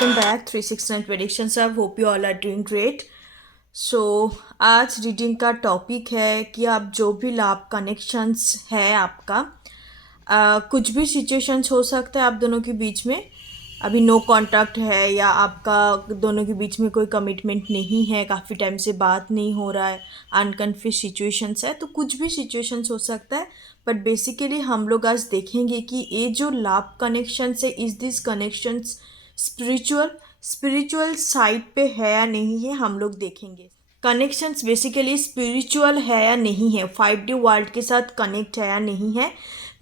welcome back 369 predictions. I hope you all are doing great. So आज reading का topic है कि आप जो भी लाभ कनेक्शंस है आपका कुछ भी सिचुएशंस हो सकता है आप दोनों के बीच में. अभी नो कॉन्टैक्ट है या आपका दोनों के बीच में कोई कमिटमेंट नहीं है, काफ़ी टाइम से बात नहीं हो रहा है, अनकन्फ्यूज सिचुएशंस है, तो कुछ भी सिचुएशंस हो सकता है. बट बेसिकली हम लोग आज देखेंगे कि ये जो लाभ कनेक्शंस है, is this connections spiritual side पे है या नहीं है, हम लोग देखेंगे. कनेक्शंस बेसिकली स्पिरिचुअल है या नहीं है, 5D वर्ल्ड के साथ कनेक्ट है या नहीं है.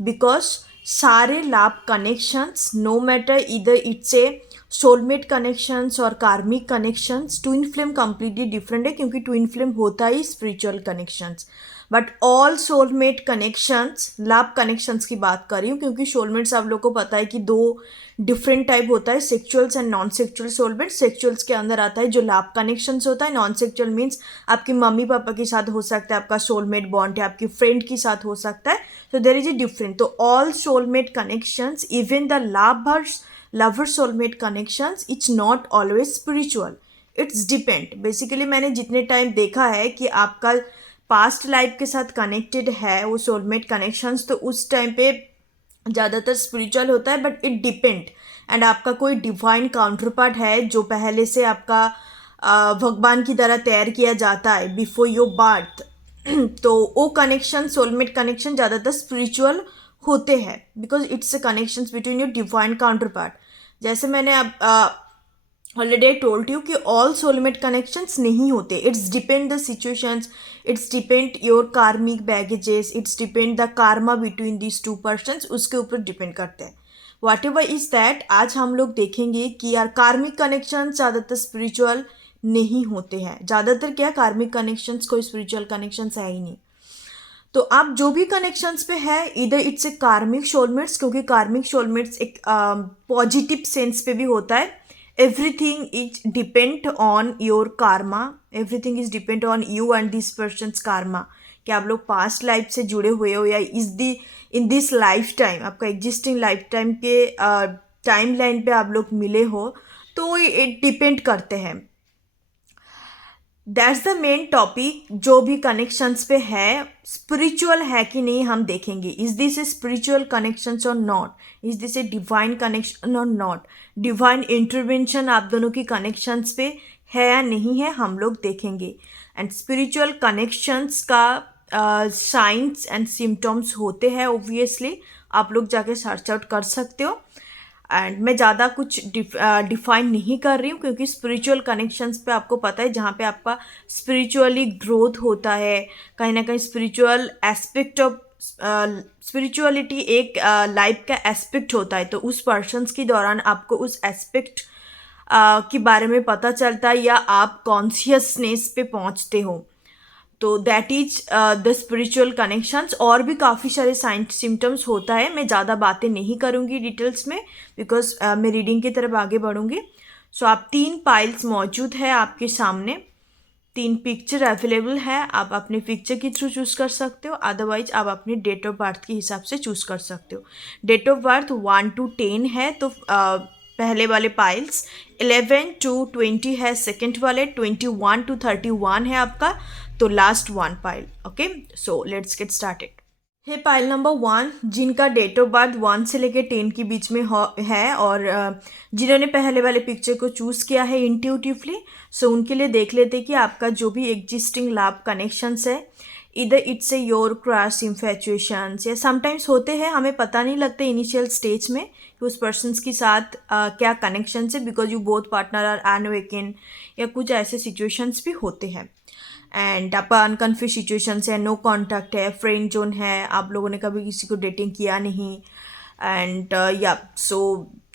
बिकॉज सारे लाभ कनेक्शंस, नो मैटर इधर इट्स ए सोलमेट कनेक्शंस और karmic connections, twin flame completely different है क्योंकि ट्विन फ्लेम होता ही spiritual connections. But all soulmate connections, love connections की बात कर रही हूँ क्योंकि सोलमेट्स आप लोग को पता है कि दो डिफरेंट टाइप होता है, सेक्चुअल्स एंड नॉन सेक्चुअल सोलमेट. सेक्चुअल्स के अंदर आता है जो लाभ कनेक्शंस होता है. नॉन सेक्चुअल मीन्स आपकी मम्मी पापा के साथ हो सकता है, आपका सोलमेट बॉन्ड है, आपकी फ्रेंड के साथ हो सकता है. तो देयर इज ए डिफरेंट. तो all soulmate connections, even the lover soulmate connections, it's not always spiritual, it's depend. Basically मैंने जितने टाइम देखा है कि आपका पास्ट लाइफ के साथ कनेक्टेड है वो सोलमेट कनेक्शंस, तो उस टाइम पे ज़्यादातर स्पिरिचुअल होता है. But it depend. एंड आपका कोई डिवाइन काउंटर पार्ट है जो पहले से आपका भगवान की तरह तैयार किया जाता है बिफोर योर बर्थ, तो वो कनेक्शन, सोलमेट कनेक्शन ज़्यादातर स्पिरिचुअल होते हैं because it's a connections between your divine counterpart. जैसे मैंने ऑलरेडी टोल्ड यू कि ऑल सोलमेट कनेक्शंस नहीं होते. It's depend the situations, it's depend your karmic baggages, it's depend the karma between this two persons, उसके ऊपर depend करते हैं. वाट ever is that, आज हम लोग देखेंगे कि यार कार्मिक कनेक्शन ज़्यादातर स्पिरिचुअल नहीं होते हैं. ज़्यादातर क्या, कार्मिक कनेक्शंस कोई स्पिरिचुअल कनेक्शंस है ही नहीं. तो आप जो भी कनेक्शंस पे है, इधर इट्स ए कार्मिक सोलमेट्स, क्योंकि कार्मिक सोलमेट्स एक पॉजिटिव सेंस पे भी होता है. Everything is depend on your Karma, everything is depend on you and this persons Karma. कि आप लोग पास्ट लाइफ से जुड़े हुए हो या इन दिस लाइफ टाइम, आपका एग्जिस्टिंग लाइफ टाइम के टाइम लाइन पे आप लोग मिले हो, तो इट डिपेंड करते हैं. That's the main topic. जो भी कनेक्शंस पे है, स्पिरिचुअल है कि नहीं हम देखेंगे. Is this a spiritual connections और not, is this a divine connection और नॉट, डिवाइन इंटरवेंशन आप दोनों की कनेक्शंस पे है या नहीं है, हम लोग देखेंगे. एंड स्पिरिचुअल कनेक्शंस का साइंस एंड सिम्टम्स होते हैं ऑब्वियसली, आप लोग जाके सर्च आउट कर सकते हो. एंड मैं ज़्यादा कुछ डिफाइन नहीं कर रही हूँ क्योंकि स्पिरिचुअल कनेक्शंस पे आपको पता है जहाँ पे आपका स्पिरिचुअली ग्रोथ होता है, कहीं ना कहीं स्पिरिचुअल एस्पेक्ट ऑफ स्पिरिचुअलिटी एक लाइफ का एस्पेक्ट होता है. तो उस पर्सन्स के दौरान आपको उस एस्पेक्ट के बारे में पता चलता है या आप कॉन्शियसनेस पे पहुँचते हो. तो that is the spiritual connections. और भी काफ़ी सारे साइन सिम्टम्स होता है, मैं ज़्यादा बातें नहीं करूँगी डिटेल्स में बिकॉज मैं रीडिंग की तरफ आगे बढ़ूँगी. सो आप 3 पाइल्स मौजूद है आपके सामने, 3 पिक्चर अवेलेबल है. आप अपने पिक्चर के थ्रू चूज़ कर सकते हो, अदरवाइज आप अपने डेट ऑफ बर्थ के हिसाब से चूज़ कर सकते हो. डेट ऑफ बर्थ 1 to 10 है तो पहले वाले पाइल्स, 11 to 20 है सेकेंड वाले, 21 to 31 है आपका, तो last 1 pile. Okay, so let's get started. है पाइल नंबर 1, जिनका डेट ऑफ बर्थ 1 से लेकर 10 के बीच में है और जिन्होंने पहले वाले पिक्चर को चूज़ किया है इंट्यूटिवली, सो उनके लिए देख लेते कि आपका जो भी एग्जिस्टिंग लव कनेक्शंस है, इधर इट्स ए योर क्रश, इन्फैचुएशंस, या समटाइम्स होते हैं, हमें पता नहीं लगता इनिशियल स्टेज में कि उस पर्सन्स के साथ क्या कनेक्शन है because you both partner are unawaken, या कुछ ऐसे सिचुएशंस भी होते हैं. एंड आपका अनकन्फ्यूज सिचुएशंस है, नो कॉन्टैक्ट है, फ्रेंड जोन है, आप लोगों ने कभी किसी को डेटिंग किया नहीं. एंड या सो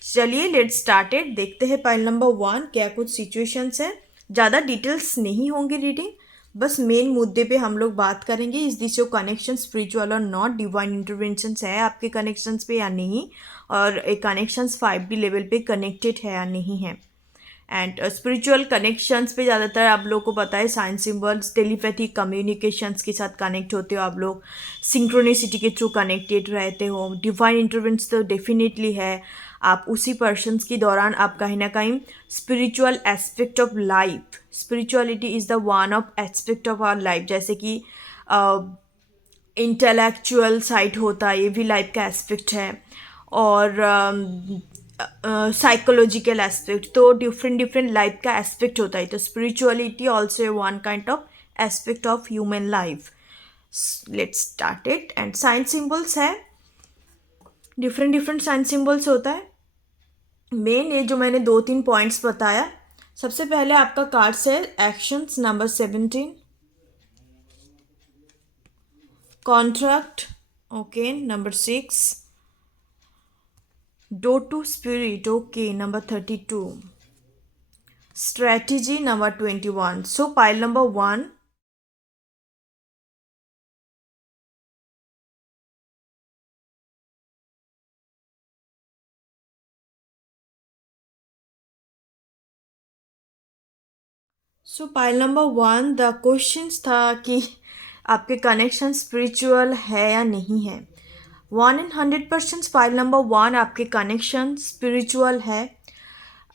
चलिए लेट्स स्टार्टेड, देखते हैं पाइल नंबर 1 क्या कुछ सिचुएशंस है. ज़्यादा डिटेल्स नहीं होंगी रीडिंग, बस मेन मुद्दे पे हम लोग बात करेंगे. Is this your connection spiritual और नॉट, डिवाइन इंटरवेंशंस है आपके कनेक्शंस पे या नहीं, और एक कनेक्शंस 5D लेवल पे कनेक्टेड है या नहीं है. एंड स्पिरिचुअल कनेक्शंस पे ज़्यादातर आप लोग को पता है साइन सिम्बल्स, टेलीपैथिक कम्युनिकेशंस के साथ कनेक्ट होते हो आप लोग, सिंक्रोनिसिटी के थ्रू कनेक्टेड रहते हो. डिवाइन इंटरवेंस तो डेफिनेटली है, आप उसी पर्सन्स के दौरान आप कहीं ना कहीं spiritual aspect of life, spirituality is the one of aspect of our life, जैसे कि इंटेलेक्चुअल साइड होता है, ये भी लाइफ का एस्पेक्ट है, और साइकोलॉजिकल एस्पेक्ट, तो डिफरेंट डिफरेंट लाइफ का एस्पेक्ट होता है. तो spirituality also one kind of aspect of human life. Let's start it. And sign symbols है, डिफरेंट डिफरेंट साइन सिंबल्स होता है. मेन ये जो मैंने 2-3 पॉइंट्स बताया. सबसे पहले आपका कार्ड्स है actions number 17, contract okay number 6, do to spirit okay number 32, strategy number 21. So pile number 1, so pile number 1 the questions था कि आपके कनेक्शन स्पिरिचुअल है या नहीं है. 1 in 100% पाइल नंबर 1 आपके कनेक्शन स्पिरिचुअल है.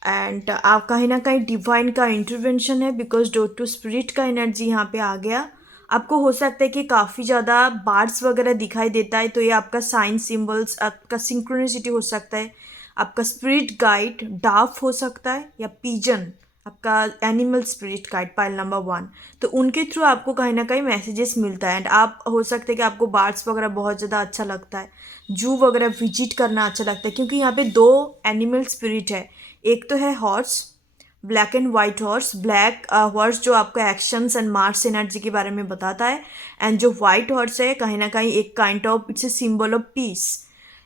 एंड आप कहीं ना कहीं डिवाइन का इंटरवेंशन है, बिकॉज डो टू स्पिरिट का एनर्जी यहाँ पे आ गया. आपको हो सकता है कि काफ़ी ज़्यादा बार्ड्स वगैरह दिखाई देता है, तो ये आपका साइन सिंबल्स, आपका सिंक्रोनिसिटी हो सकता है, आपका स्पिरिट गाइड डाफ हो सकता है, या पीजन आपका animal spirit guide pile number 1. तो उनके थ्रू आपको कहीं ना कहीं मैसेजेस मिलता है. एंड आप हो सकते हैं कि आपको बार्ड्स वगैरह बहुत ज़्यादा अच्छा लगता है, जू वगैरह विजिट करना अच्छा लगता है, क्योंकि यहाँ पे 2 एनिमल स्पिरिट है. एक तो है horse, black and white horse. Black horse जो आपको एक्शंस एंड मार्स एनर्जी के बारे में बताता है, एंड जो वाइट हॉर्स है कहीं ना कहीं एक kind of it's a symbol of peace,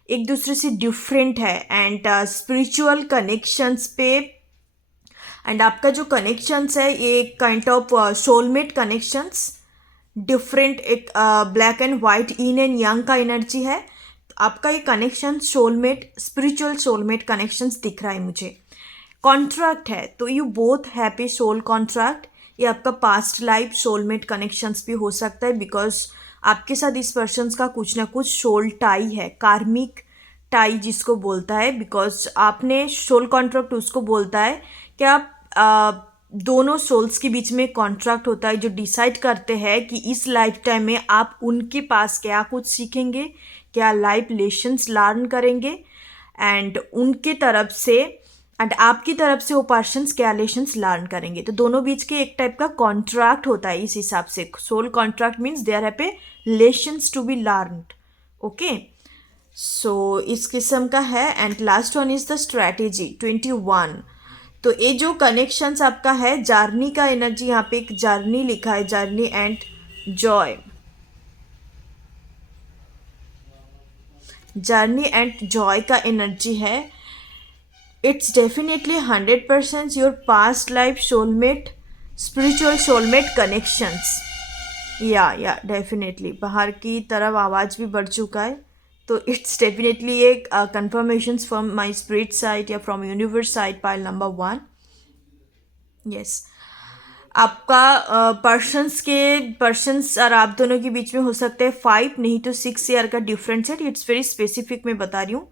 एक दूसरे से डिफरेंट है. एंड स्पिरिचुअल कनेक्शंस पे, एंड आपका जो कनेक्शंस है ये kind of soulmate connections, different एक black and white yin and yang का एनर्जी है. आपका ये connection soulmate, spiritual soulmate connections दिख रहा है मुझे. कॉन्ट्रैक्ट है, तो you both happy soul contract. ये आपका पास्ट लाइफ सोलमेट कनेक्शंस भी हो सकता है, बिकॉज आपके साथ इस पर्सन का कुछ ना कुछ सोल टाई है, कार्मिक टाई जिसको बोलता है, बिकॉज आपने सोल कॉन्ट्रैक्ट उसको बोलता है कि आप दोनों सोल्स के बीच में कॉन्ट्रैक्ट होता है, जो डिसाइड करते हैं कि इस लाइफ टाइम में आप उनके पास क्या कुछ सीखेंगे, क्या लाइफ लेसन्स लर्न करेंगे, एंड उनके तरफ से एंड आपकी तरफ से वो पर्सन्स क्या लेसन्स लर्न करेंगे. तो दोनों बीच के एक टाइप का कॉन्ट्रैक्ट होता है. इस हिसाब से soul contract means there have a lessons to be learned. Okay, so इस किस्म का है. And last one is the strategy 21. तो ये जो कनेक्शंस आपका है, जर्नी का एनर्जी, यहाँ पे एक जर्नी लिखा है, journey and joy, journey and joy का एनर्जी है. It's definitely 100% your past life soulmate, spiritual soulmate connections. या डेफिनेटली बाहर की तरफ आवाज़ भी बढ़ चुका है, तो इट्स डेफिनेटली एक confirmations from my spirit side या from universe side pile number 1. Yes, आपका पर्सन्स और आप दोनों के बीच में हो सकता है 5 नहीं तो 6 ईयर का डिफरेंस है. इट्स वेरी स्पेसिफिक मैं बता रही हूँ.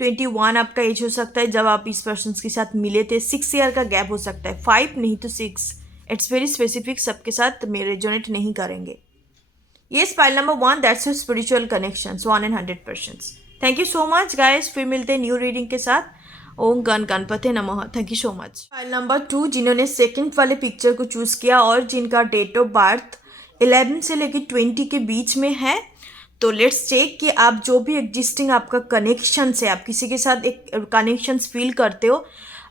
21 आपका एज हो सकता है जब आप इस पर्सन के साथ मिले थे. 6 ईयर का गैप हो सकता है, 5 नहीं तो 6. इट्स वेरी स्पेसिफिक, सबके साथ में रेजोनेट नहीं करेंगे. Yes, pile number 1 that's your spiritual connections 1 in 100%. Thank you so much guys. फिर मिलते हैं न्यू रीडिंग के साथ. ओम गण गणपते नमः. Thank you so much. File number 2 जिन्होंने सेकंड वाले पिक्चर को चूज़ किया और जिनका डेट ऑफ बर्थ 11 से लेकर 20 के बीच में है, तो लेट्स चेक कि आप जो भी एग्जिस्टिंग आपका कनेक्शंस है, आप किसी के साथ एक कनेक्शंस फील करते हो.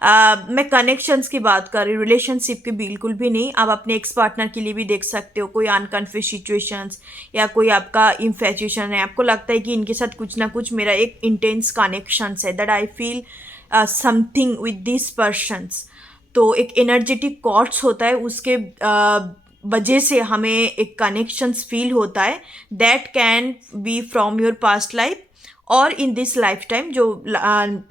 मैं कनेक्शंस की बात कर रही हूँ, रिलेशनशिप की बिल्कुल भी नहीं. आप अपने एक्स पार्टनर के लिए भी देख सकते हो, कोई अनकन्फेस सिचुएशंस या कोई आपका इन्फेचुएशन है, आपको लगता है कि इनके साथ कुछ ना कुछ मेरा एक इंटेंस कनेक्शंस है, that I feel something with this persons. तो एक एनर्जेटिक कॉर्ड्स होता है, उसके वजह से हमें एक कनेक्शंस फील होता है. That can be from your past life और इन दिस लाइफ टाइम, जो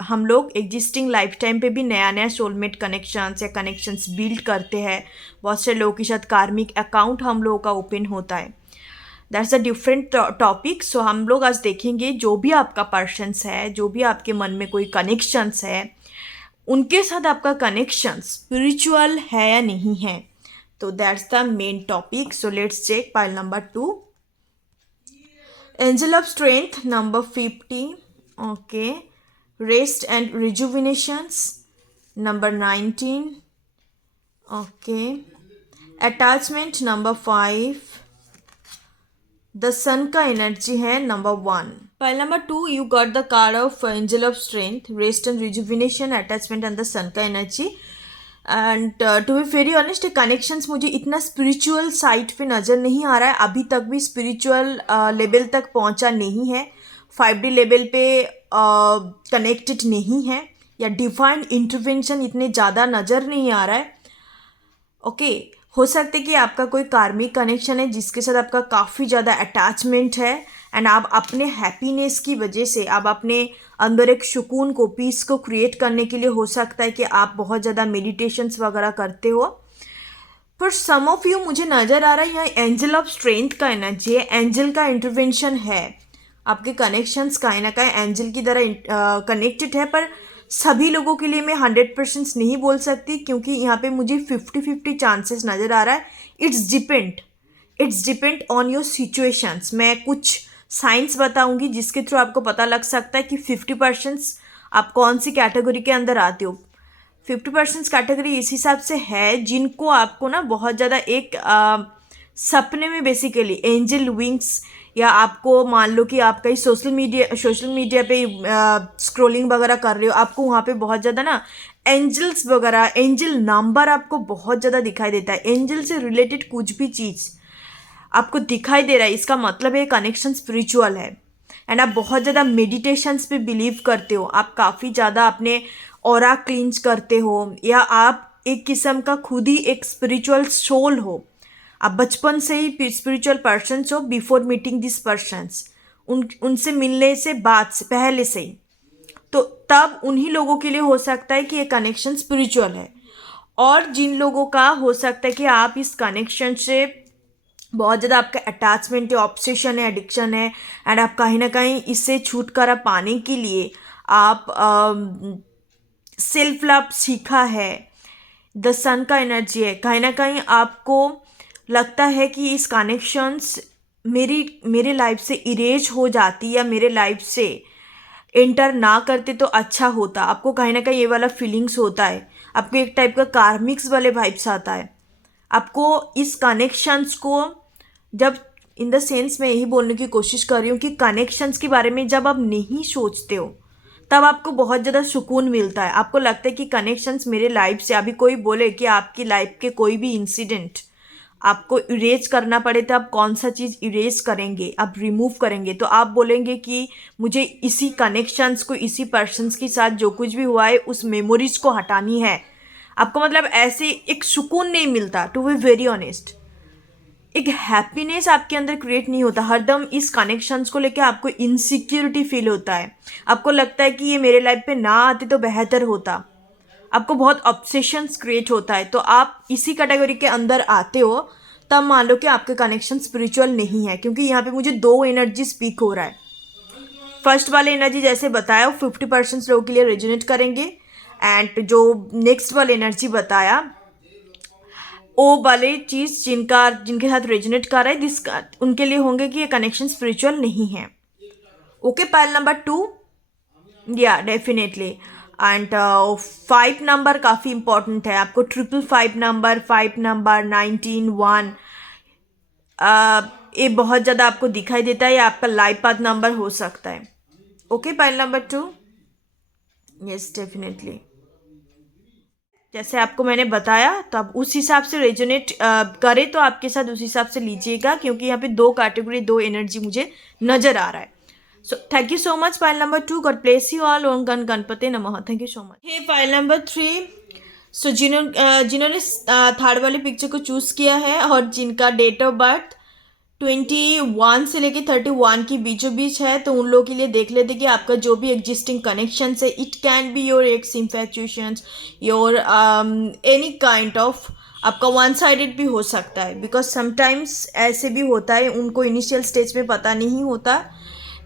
हम लोग एग्जिस्टिंग लाइफ टाइम पे भी नया नया सोलमेट कनेक्शंस या कनेक्शंस बिल्ड करते हैं. बहुत से लोगों के साथ कार्मिक अकाउंट हम लोगों का ओपन होता है. That's a different topic. So हम लोग आज देखेंगे जो भी आपका पर्सन्स है, जो भी आपके मन में कोई कनेक्शंस है, उनके साथ आपका कनेक्शन स्पिरिचुअल है या नहीं है. तो that's the main topic. So let's check pile number 2. Angel of Strength, number 50. Okay. Rest and Rejuvenations, number 19. Okay. Attachment, number 5. The Sun का एनर्जी है number 1. Pile number 2, you got the card of Angel of Strength, Rest and Rejuvenation, Attachment and the Sun का energy. And to be very honest, connections मुझे इतना spiritual side पे नज़र नहीं आ रहा है. अभी तक भी स्पिरिचुअल लेवल तक पहुंचा नहीं है, 5D लेवल पे कनेक्टेड नहीं है, या डिवाइन इंटरवेंशन इतने ज़्यादा नज़र नहीं आ रहा है. ओके हो सकता है कि आपका कोई कार्मिक कनेक्शन है जिसके साथ आपका काफ़ी ज़्यादा अटैचमेंट है, एंड आप अपने हैप्पीनेस की वजह से, आप अपने अंदर एक सुकून को, पीस को क्रिएट करने के लिए हो सकता है कि आप बहुत ज़्यादा मेडिटेशंस वगैरह करते हो. पर सम ऑफ यू, मुझे नज़र आ रहा है यहाँ एंजल ऑफ स्ट्रेंथ का एनर्जी है, एंजल का इंटरवेंशन है. आपके कनेक्शंस कहीं ना कहीं एंजल की तरह कनेक्टेड है, पर सभी लोगों के लिए मैं 100% नहीं बोल सकती, क्योंकि यहाँ पे मुझे 50-50 चांसेस नज़र आ रहा है. It's depend on your situations. मैं कुछ साइंस बताऊंगी जिसके थ्रू आपको पता लग सकता है कि 50% आप कौन सी कैटेगरी के अंदर आते हो. 50% कैटेगरी इस हिसाब से है जिनको आपको ना बहुत ज़्यादा एक सपने में बेसिकली एंजल विंग्स, या आपको मान लो कि आप कहीं सोशल मीडिया पे स्क्रॉलिंग वगैरह कर रहे हो, आपको वहाँ पे बहुत ज़्यादा ना एंजल्स वगैरह, एंजल नंबर आपको बहुत ज़्यादा दिखाई देता है. एंजल से रिलेटेड कुछ भी चीज़ आपको दिखाई दे रहा है, इसका मतलब है कनेक्शन स्पिरिचुअल है. एंड आप बहुत ज़्यादा मेडिटेशंस पे बिलीव करते हो, आप काफ़ी ज़्यादा अपने ऑरा क्लींस करते हो, या आप एक किस्म का खुद ही एक स्पिरिचुअल सोल हो. आप बचपन से ही स्पिरिचुअल पर्सन्स हो, बिफोर मीटिंग दिस पर्सन्स, उनसे मिलने से बाद से, पहले से ही. तो तब उन्हीं लोगों के लिए हो सकता है कि ये कनेक्शन स्पिरिचुअल है. और जिन लोगों का हो सकता है कि आप इस कनेक्शन से बहुत ज़्यादा आपका अटैचमेंट है, ऑब्सेशन है, एडिक्शन है, एंड आप कहीं ना कहीं इससे छुटकारा पाने के लिए आप सेल्फ लव सीखा है. द सन का एनर्जी है. कहीं ना कहीं आपको लगता है कि इस कनेक्शंस मेरे लाइफ से इरेज हो जाती, या मेरे लाइफ से एंटर ना करते तो अच्छा होता. आपको कहीं ना कहीं ये वाला फीलिंग्स होता है, आपको एक टाइप का कार्मिक्स वाले वाइब्स आता है. आपको इस कनेक्शंस को, जब इन द सेंस मैं यही बोलने की कोशिश कर रही हूँ कि कनेक्शंस के बारे में जब आप नहीं सोचते हो तब आपको बहुत ज़्यादा सुकून मिलता है. आपको लगता है कि कनेक्शंस मेरे लाइफ से, अभी कोई बोले कि आपकी लाइफ के कोई भी इंसिडेंट आपको इरेज करना पड़े तो आप कौन सा चीज़ इरेज करेंगे, आप रिमूव करेंगे, तो आप बोलेंगे कि मुझे इसी कनेक्शंस को, इसी पर्सन्स के साथ जो कुछ भी हुआ है उस मेमोरीज को हटानी है. आपको मतलब ऐसे एक सुकून नहीं मिलता. टू बी वेरी ऑनेस्ट, एक हैप्पीनेस आपके अंदर क्रिएट नहीं होता. हरदम इस कनेक्शंस को लेकर आपको इनसिक्योरिटी फील होता है. आपको लगता है कि ये मेरे लाइफ पे ना आते तो बेहतर होता. आपको बहुत ऑब्सेशंस क्रिएट होता है. तो आप इसी कैटेगरी के अंदर आते हो तब मान लो कि आपके कनेक्शन स्पिरिचुअल नहीं है, क्योंकि यहाँ पे मुझे 2 एनर्जी स्पीक हो रहा है. फर्स्ट वाले एनर्जी जैसे बताया वो 50% लोगों के लिए रेजोनेट करेंगे, एंड जो नेक्स्ट वाले एनर्जी बताया वो वाले चीज़ जिनके साथ रेजोनेट कर रहा है उनके लिए होंगे कि ये कनेक्शन स्पिरिचुअल नहीं है. ओके, पाइल नंबर 2, या डेफिनेटली. एंड 5 नंबर काफ़ी इंपॉर्टेंट है. आपको 555 नंबर, 5 नंबर, 19, 1, ये बहुत ज़्यादा आपको दिखाई देता है. ये आपका लाइफ पाथ नंबर हो सकता है. Okay, pile number 2, yes definitely. जैसे आपको मैंने बताया तो आप उस हिसाब से रेजोनेट करें, तो आपके साथ उस हिसाब से लीजिएगा, क्योंकि यहाँ पे 2 कैटेगरी, 2 एनर्जी मुझे नज़र आ रहा है. So thank you so much. File number 2. God bless you all. Om Gan Ganpate Namaha. Thank you so much. Hey, file number 3. So जिन्होंने थर्ड वाले पिक्चर को चूज़ किया है और जिनका डेट ऑफ बर्थ 21 से लेके 31 की बीचों बीच है, तो उन लोगों के लिए देख लेते कि आपका जो भी एग्जिस्टिंग कनेक्शन है, it can be your ex infatuations, your any kind of आपका वन साइडेड भी हो सकता है, बिकॉज समटाइम्स ऐसे भी होता है, उनको इनिशियल स्टेज में पता नहीं होता,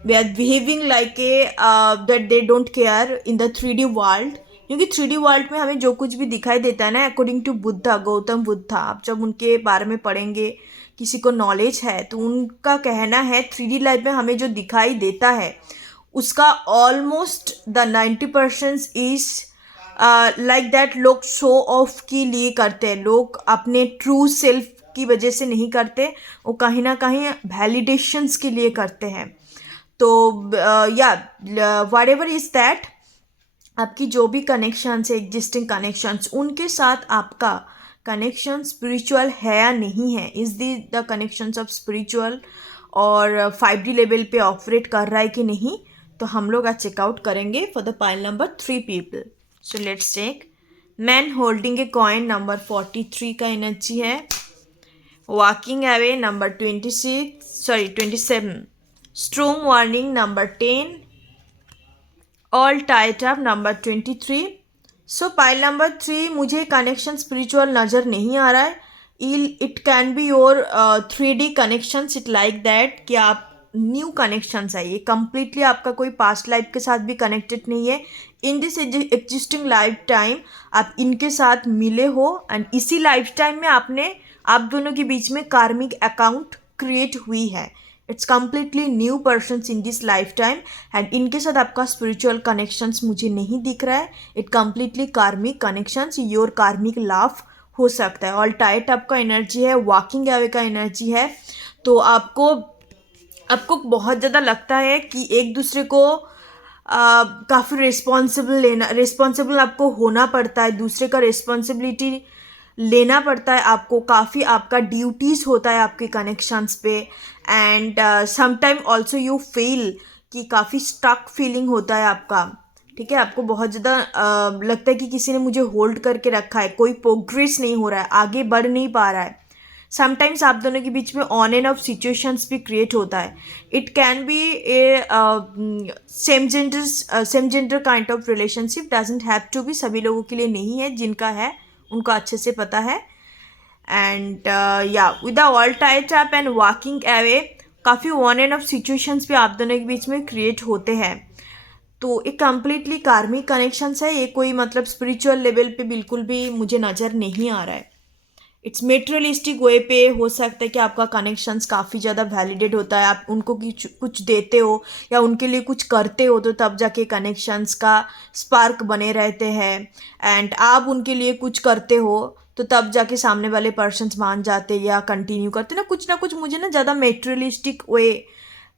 they are behaving like a that they don't care in the 3D world, क्योंकि 3D वर्ल्ड में हमें जो कुछ भी दिखाई देता है ना, अकॉर्डिंग टू बुद्धा, गौतम बुद्धा, आप जब उनके बारे में पढ़ेंगे, किसी को नॉलेज है तो उनका कहना है 3D लाइफ में हमें जो दिखाई देता है उसका almost the 90% is like that, लोग शो ऑफ के लिए करते हैं, लोग अपने ट्रू सेल्फ की वजह से नहीं करते, वो कहीं ना कहीं वैलिडेशंस के लिए करते हैं। तो या वट एवर इज दैट, आपकी जो भी कनेक्शंस है, एग्जिस्टिंग कनेक्शंस, उनके साथ आपका कनेक्शन स्पिरिचुअल है या नहीं है, is the connections of spiritual और 5D लेवल पे ऑपरेट कर रहा है कि नहीं, तो हम लोग आज चेकआउट करेंगे for the pile number 3 people. So let's check. Man holding a coin number 43 का एनर्जी है। Walking away number 27, strong warning number 10, all tied up number 23। So pile number 3, मुझे कनेक्शन स्पिरिचुअल नज़र नहीं आ रहा है। It can be your 3D connections, it like that कि आप न्यू कनेक्शंस है, ये कम्प्लीटली आपका कोई पास्ट लाइफ के साथ भी कनेक्टेड नहीं है। In this existing life time आप इनके साथ मिले हो एंड इसी लाइफ टाइम में आप दोनों के बीच में कार्मिक अकाउंट क्रिएट हुई है। It's completely new persons in this life time and इनके साथ आपका स्पिरिचुअल कनेक्शंस मुझे नहीं दिख रहा है। इट कम्प्लीटली कार्मिक कनेक्शंस, योर कार्मिक लाभ हो सकता है। ऑल टाइट आपका एनर्जी है, वॉकिंग अवे का एनर्जी है। तो आपको बहुत ज़्यादा लगता है कि एक दूसरे को काफ़ी रिस्पॉन्सिबल आपको होना पड़ता है, दूसरे का रिस्पॉन्सिबिलिटी लेना पड़ता है आपको, काफ़ी आपका ड्यूटीज़ होता है आपके कनेक्शंस पे। And sometime also you feel कि काफ़ी स्टक फीलिंग होता है आपका, ठीक है। आपको बहुत ज़्यादा लगता है कि किसी ने मुझे होल्ड करके रखा है, कोई प्रोग्रेस नहीं हो रहा है, आगे बढ़ नहीं पा रहा है। समटाइम्स आप दोनों के बीच में ऑन एंड ऑफ सिचुएशंस भी क्रिएट होता है। It can be a same gender kind of relationship, doesn't have to be, सभी लोगों के लिए नहीं है, जिनका है उनको अच्छे से पता है। एंड या with the all tied up and walking away, काफ़ी ऑन एंड ऑफ सिचुएशंस भी आप दोनों के बीच में क्रिएट होते हैं। तो एक कम्प्लीटली कार्मिक कनेक्शंस है, ये कोई मतलब स्पिरिचुअल लेवल पे बिल्कुल भी मुझे नज़र नहीं आ रहा है। इट्स मेटेरियलिस्टिक वे पे हो सकता है कि आपका कनेक्शंस काफ़ी ज़्यादा वैलिडेट होता है, आप उनको कुछ देते हो या उनके लिए कुछ करते हो, तो तब जाके कनेक्शंस का स्पार्क बने रहते हैं। एंड आप उनके लिए कुछ करते हो तो तब जाके सामने वाले पर्सन्स मान जाते या कंटिन्यू करते ना कुछ मुझे ना ज़्यादा मेटेरियलिस्टिक वे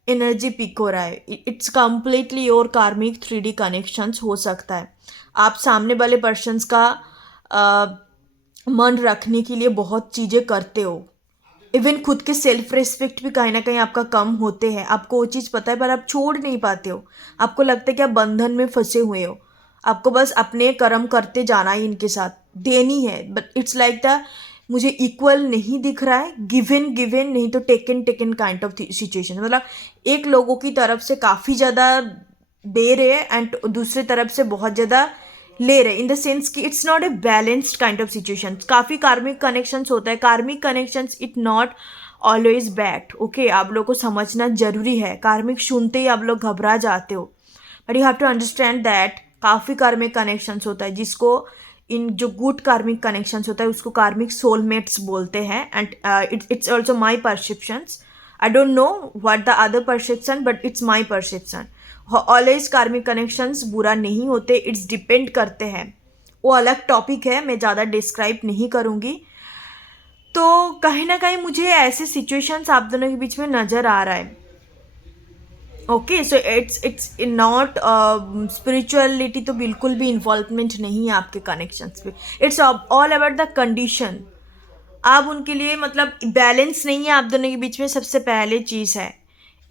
एनर्जी पिक हो रहा है। इट्स कम्प्लीटली योर कार्मिक 3D कनेक्शंस हो सकता है। आप सामने वाले पर्सन्स का मन रखने के लिए बहुत चीज़ें करते हो, इवन खुद के सेल्फ रिस्पेक्ट भी कहीं ना कहीं आपका कम होते हैं, आपको वो चीज़ पता है पर आप छोड़ नहीं पाते हो। आपको लगता है कि आप बंधन में फंसे हुए हो, आपको बस अपने कर्म करते जाना ही इनके साथ देनी है। बट इट्स लाइक द, मुझे इक्वल नहीं दिख रहा है, गिवन नहीं तो टेकन काइंड ऑफ सिचुएशन, मतलब एक लोगों की तरफ से काफ़ी ज़्यादा दे रहे हैं एंड दूसरे तरफ से बहुत ज़्यादा ले रहे, इन द सेंस कि it's not a balanced kind of situation. काफ़ी कार्मिक कनेक्शंस होता है, कार्मिक connections it not always bad, okay. आप लोग को समझना जरूरी है, कार्मिक सुनते ही आप लोग घबरा जाते हो, but you have to understand that काफ़ी कार्मिक कनेक्शंस होता है, जिसको इन जो गुड कार्मिक कनेक्शंस होता है उसको कार्मिक सोलमेट्स बोलते हैं। And it's also my perceptions, I don't know what the other perception, but it's my perception. Always कार्मिक कनेक्शंस बुरा नहीं होते, इट्स डिपेंड करते हैं, वो अलग टॉपिक है, मैं ज़्यादा डिस्क्राइब नहीं करूँगी। तो कहीं ना कहीं मुझे ऐसे सिचुएशंस आप दोनों के बीच में नज़र आ रहा है, okay. So it's not spirituality, तो बिल्कुल भी इन्वॉल्वमेंट नहीं है आपके कनेक्शंस पे। It's all about the condition, आप उनके लिए मतलब बैलेंस नहीं है आप दोनों के बीच में। सबसे पहले चीज़ है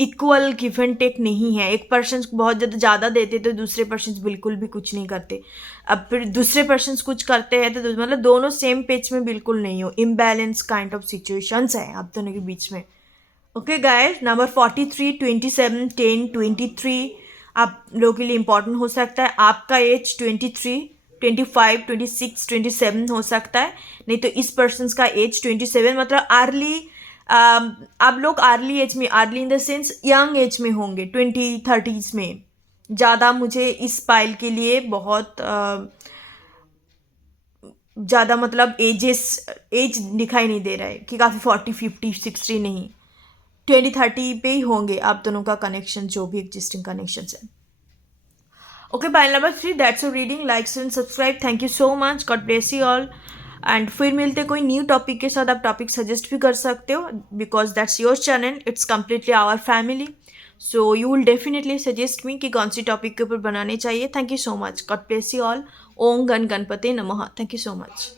इक्वल गिव एंड टेक नहीं है, एक पर्सन बहुत ज़्यादा देते तो दूसरे पर्सन बिल्कुल भी कुछ नहीं करते, अब फिर दूसरे पर्सन कुछ करते हैं तो मतलब दोनों सेम पेज में बिल्कुल नहीं हो, इम्बैलेंस काइंड ऑफ सिचुएशंस है आप दोनों के बीच में, ओके गाइस। नंबर 43, 27, 10, 23 आप लोगों के लिए इंपॉर्टेंट हो सकता है। आपका एज 23, 25, 26, 27 हो सकता है, नहीं तो इस पर्सन का एज 27, मतलब अर्ली, आप लोग अर्ली एज में, early in the sense young age में होंगे, 20-30s में ज़्यादा। मुझे इस पाइल के लिए बहुत ज़्यादा मतलब एज दिखाई नहीं दे रहा है कि काफ़ी 40, 50, 60 नहीं, 20-30 पे ही होंगे आप दोनों का कनेक्शन, जो भी एग्जिस्टिंग कनेक्शन है। Okay, pile number 3, that's your reading. Like and subscribe, thank you so much, god bless you all. And फिर मिलते कोई न्यू टॉपिक के साथ। आप टॉपिक सजेस्ट भी कर सकते हो, because that's your channel, it's completely our family, so you will definitely suggest me कि कौन सी टॉपिक के ऊपर बनाने चाहिए। Thank you so much, god bless you all. ओम गण गणपते नमः। Thank you so much.